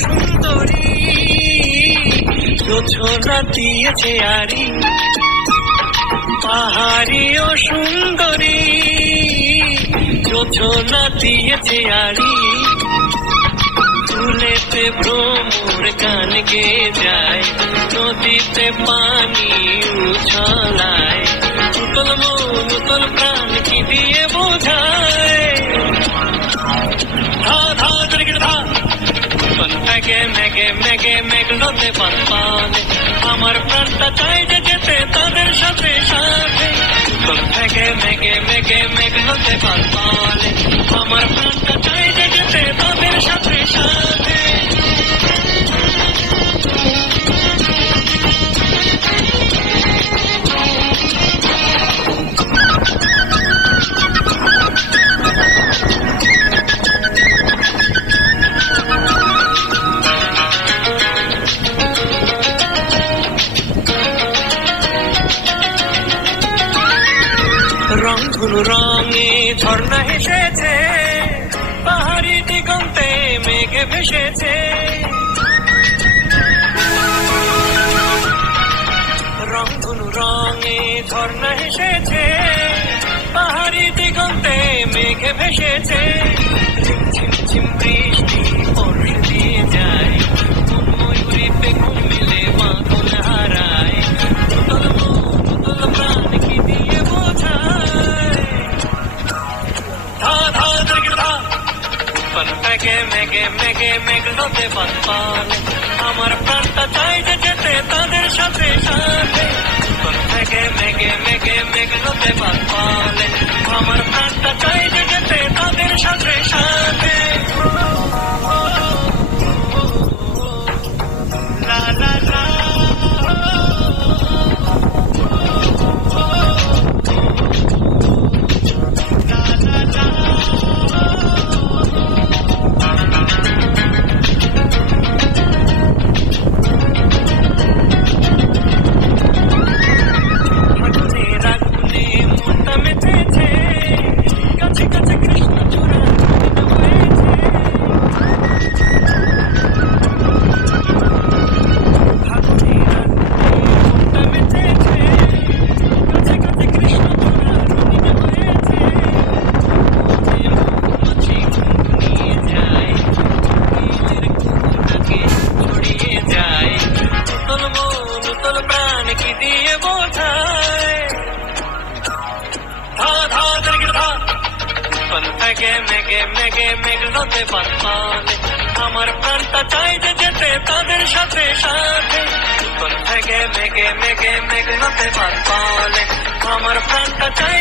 সুন্দরী জোছনা দিয়েছে আরি, পাহাড়ি ও সুন্দরী জোছনা দিয়েছে আরি, তুলেতে ভ্রমর গান গেয়ে যায়, নদীতে পানি উছলায়, উতল মন উতল প্রাণ কি দিয়ে বোঝায়। ধা ধা জড়িয়ে ধা মেঘে মেঘে মেঘে মেঘলোতে পানে, আমার প্রাণটা চাই যে যেতে তাদের সাথে সাথে। মেঘে মেঘে মেঘে মেঘলোতে পানে, আমার প্রাণটা চাই যে যেতে তাদের সাথে সাথে। রংধনু রঙে ঝর্ণা হেসেছে, পাহাড়ি দিগন্তে মেঘে ভেসেছে। রংধনু রঙে ঝর্ণা হেসেছে, পাহাড়ি দিগন্তে মেঘে ভেসেছে। ঝিমঝিম বৃষ্টি বর্ষে দিয়ে যায়, মন ময়ূরী বেগুন মিলে বাঁধন হারায়, উতল মন উতল প্রাণ কি দিয়ে বোঝায়। ধা ধা জড়িয়ে ধা মেঘে মেঘে মেঘে মেঘলোতে পানে, আমার প্রাণটা চাই যে যেতে তাদের সাথে সাথে। মেঘে মেঘে মেঘে মেঘলোতে পানে, আমার প্রাণটা চাই যে যেতে তাদের সাথে সাথে। লা লা লা মেঘে মেঘে মেঘে মেঘলোতে পানে, আমার প্রাণটা চাই যে যেতে তাদের সাথে সাথে। মেঘে মেঘে মেঘে মেঘলোতে পানে, আমার প্রাণটা চাই